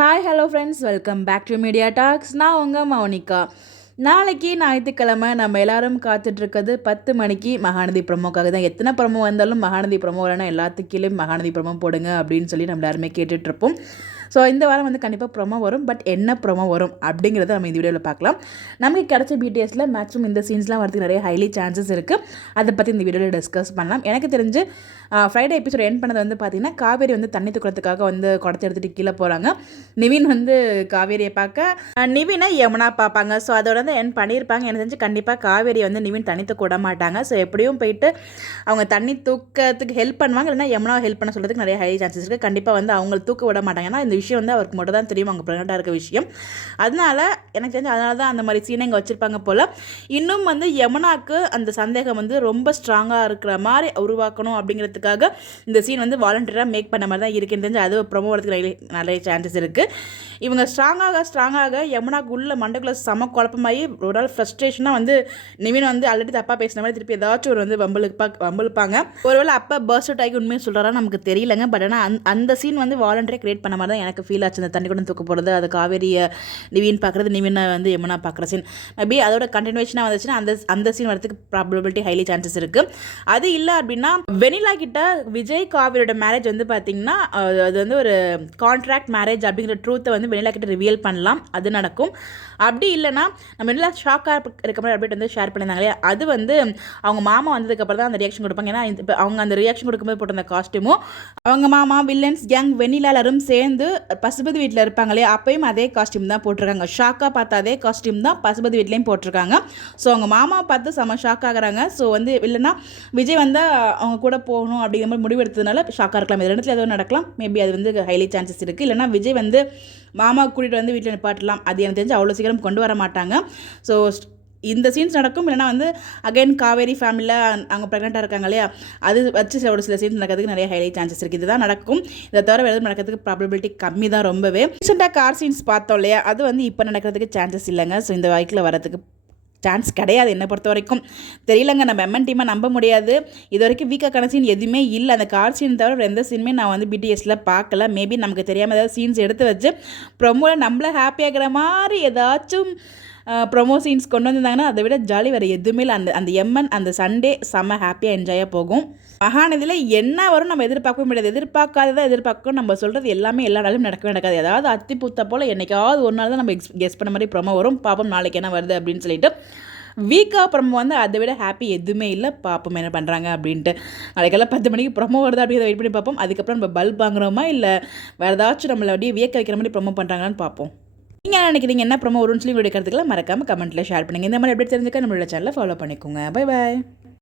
Hi hello friends, welcome back to media talks. நான் உங்கள் மௌனிகா. நாளைக்கு ஞாயிற்றுக்கிழமை நம்ம எல்லாரும் காத்துட்ருக்கிறது 10 மணிக்கு மகாநதி ப்ரமோக்காக தான். எத்தனை ப்ரமோ வந்தாலும் மகாநதி ப்ரமோ வரணும், எல்லாத்துக்கீழே மகாநதி ப்ரமோ போடுங்க அப்படின்னு சொல்லி நம்ம எல்லாருமே கேட்டுட்ருப்போம். ஸோ இந்த வாரம் கண்டிப்பாக ப்ரொமோ வரும். பட் என்ன ப்ரொமோ வரும் அப்படிங்கிறத நம்ம இந்த வீடியோவில் பார்க்கலாம். நமக்கு கிடச்ச பிடிஎஸில் மேக்ஸிமம் இந்த சீன்ஸ்லாம் வரதுக்கு நிறைய ஹைலி சான்சஸ் இருக்குது. அதை பற்றி இந்த வீடியோவில் டிஸ்கஸ் பண்ணலாம். எனக்கு தெரிஞ்சு ஃப்ரைடே எபிசோட் எண்ட் பண்ணது பார்த்திங்கன்னா, காவேரி தண்ணி தூக்கிறதுக்காக குடத்தை எடுத்துகிட்டு கீழே போகிறாங்க. நிவின் காவேரியை பார்க்க நிவினை யமுனா பார்ப்பாங்க. ஸோ அதோட எண்ட் பண்ணியிருப்பாங்க. எனக்கு தெரிஞ்சு கண்டிப்பாக காவேரி நிவின் தண்ணி தூக்க விட மாட்டாங்க. ஸோ எப்படியும் போயிட்டு அவங்க தண்ணி தூக்கிறதுக்கு ஹெல்ப் பண்ணுவாங்க, இல்லைனா யமுனா ஹெல்ப் பண்ண சொல்கிறதுக்கு நிறைய ஹை சான்சஸ் இருக்குது. கண்டிப்பாக அவங்களை தூக்க விட மாட்டாங்க. ஏன்னா இந்த விஷயம் அவருக்கு மட்டும் தான் தெரியும், அவங்க ப்ரெக்னெண்ட்டாக இருக்க விஷயம். அதனால எனக்கு தெரிஞ்சு அதனால தான் அந்த மாதிரி சீனை இங்கே வச்சுருப்பாங்க போல். இன்னும் யமுனாக்கு அந்த சந்தேகம் ரொம்ப ஸ்ட்ராங்காக இருக்கிற மாதிரி உருவாக்கணும் அப்படிங்கிறதுக்காக இந்த சீன் வாலண்டியராக மேக் பண்ண மாதிரி தான் இருக்குன்னு தெரிஞ்சு அது ப்ரொமோ வரதுக்கு நிறைய சான்சஸ் இருக்குது. இவங்க ஸ்ட்ராங்காக யமுனாக்கு உள்ள மண்டைக்குள்ள சம குழப்பமாகி ஒரு நாள் ஃப்ரஸ்ட்ரேஷனாக நிவின் ஆல்ரெடி தப்பாக பேசின மாதிரி திருப்பி ஏதாச்சும் ஒரு வம்பளுப்பாங்க. ஒருவேளை அப்போ பர்ஸ்ட் அவுட் ஆகி உண்மையை சொல்கிறாரா நமக்கு தெரியலங்க. பட் ஆனால் அந்த சீன் வாலண்டியராக கிரியேட் பண்ண மாதிரி தான் எனக்கு ஃபீல் ஆச்சு. அந்த தண்ணி கூட தூக்க போகிறது, அது காவேரியை நிவின் பார்க்குறது, நிவினை யமுனா பார்க்குற சீன் மேபி அதோட கண்டினியூஷனாக வந்துச்சுன்னா அந்த சீன் வரதுக்கு ப்ராபபிலிட்டி ஹைலி சான்சஸ் இருக்குது. அது இல்லை அப்படின்னா வெனிலா கிட்ட விஜய் காவேரியோட மேரேஜ் பார்த்தீங்கன்னா அது ஒரு கான்ட்ராக்ட் மேரேஜ் அப்படிங்கிற ட்ரூத்தை வெனிலா கிட்ட ரிவீல் பண்ணலாம். அது நடக்கும். அப்படி இல்லைனா நம்ம வெனிலா ஷாக்காக இருக்க மாதிரி அப்டேட் ஷேர் பண்ணியிருந்தாங்களே, அது அவங்க மாமா வந்ததுக்கப்புறம் தான் அந்த ரியாக்ஷன் கொடுப்பாங்க. ஏன்னா இப்போ அவங்க அந்த ரியாக்ஷன் கொடுக்கும்போது போட்ட அந்த காஸ்ட்யூமும் அவங்க மாமா வில்லன்ஸ் கேங் வெனிலா எல்லாரும் சேர்ந்து பசுபதி வீட்டில் இருப்பாங்களே, அப்பயும் அதே காஸ்ட்யூம் தான் போட்டிருக்காங்க. ஷாக்காக பார்த்த அதே காஸ்ட்யூம் தான் பசுபதி வீட்லேயும் போட்டிருக்காங்க. ஸோ அவங்க மாமா பார்த்து செம்ம ஷாக் ஆகுறாங்க. ஸோ இல்லைனா விஜய் அவங்க கூட போகணும் அப்படிங்கிற மாதிரி முடிவு எடுத்ததுனால ஷாக்காக இருக்கலாம். இது ரெண்டுத்தில் எதுவும் நடக்கலாம். மேபி அது ஹைலி சான்சஸ் இருக்குது. இல்லைனா விஜய் மாமா கூட்டிகிட்டு வீட்டில் நிப்பாட்டலாம். அது எனக்கு தெரிஞ்சு அவ்வளோ சீக்கிரம் கொண்டு வர மாட்டாங்க. ஸோ இந்த சீன்ஸ் நடக்கும். இல்லைனா அகைன் காவேரி ஃபேமிலியில் அவங்க ப்ரெக்னெண்ட்டாக இருக்காங்க இல்லையா, அது வச்சு சில சீன்ஸ் நடக்கிறதுக்கு நிறைய ஹைலை சான்சஸ் இருக்குது. இதுதான் நடக்கும். இதை தவிர வேறு நடக்கிறதுக்கு ப்ராபபிலிட்டி கம்மி தான் ரொம்பவே. ரீசெண்டாக கார் சீன்ஸ் பார்த்தோம் இல்லையா, அது இப்போ நடக்கிறதுக்கு சான்சஸ் இல்லைங்க. ஸோ இந்த வாய்க்கில் வரதுக்கு சான்ஸ் கிடையாது என்னை பொறுத்த வரைக்கும். தெரியலங்க, நம்ம எம்என் டீமை நம்ப முடியாது. இது வரைக்கும் வீக்கான சீன் எதுவுமே இல்லை. அந்த கார் சீன் தவிர எந்த சீனுமே நான் பிடிஎஸில் பார்க்கல. மேபி நமக்கு தெரியாமல் ஏதாவது சீன்ஸ் எடுத்து வச்சு ப்ரொமோவில் நம்மளை ஹாப்பியாகிற மாதிரி ஏதாச்சும் ப்ரொமோ சீன்ஸ் கொண்டு வந்திருந்தாங்கன்னா அதை விட ஜாலி வேறு எதுவுமே இல்லை. அந்த எம்என் அந்த சண்டே செம்ம ஹாப்பியாக என்ஜாயாக போகும். மகாநதியில் என்ன வரும் நம்ம எதிர்பார்க்கவே முடியாது. எதிர்பார்க்காததான் எதிர்பார்க்கணும். நம்ம சொல்கிறது எல்லாமே எல்லா நாளும் நடக்கவே நடக்காது. ஏதாவது அத்தி பூத்த போல் என்றைக்காவது ஒரு நாள் தான் நம்ம கெஸ் பண்ண மாதிரி ப்ரொமோ வரும். பாப்போம் நாளைக்கு என்ன வருது அப்படின்னு சொல்லிட்டு. வீக்காக ப்ரொமோ அதை விட ஹாப்பி எதுவுமே இல்லை. பார்ப்போம் என்ன பண்ணுறாங்க அப்படின்ட்டு. நாளைக்கெல்லாம் 10 மணிக்கு ப்ரொமோ வருது அப்படிங்கிறத வெயிட் பண்ணி பார்ப்போம். அதுக்கப்புறம் நம்ம பல்ப் வாங்குறோமா இல்லை வேறு ஏதாச்சும் நம்மளை அப்படியே வியக்க வைக்கிற மாதிரி ப்ரொமோ பண்ணுறாங்கன்னு பார்ப்போம். நீங்கள் என்ன நினைக்கிறீங்க, என்ன ப்ரொமோ வரும்னு சொல்லி வீடியோ எடுக்கிறதுக்குலாம் மறக்காமல் கமெண்ட்டில் ஷேர் பண்ணுங்கள். இந்த மாதிரி எப்படி தெரிஞ்சுக்க நம்மளோட சேனலை ஃபாலோ பண்ணிக்கோங்க. Bye bye.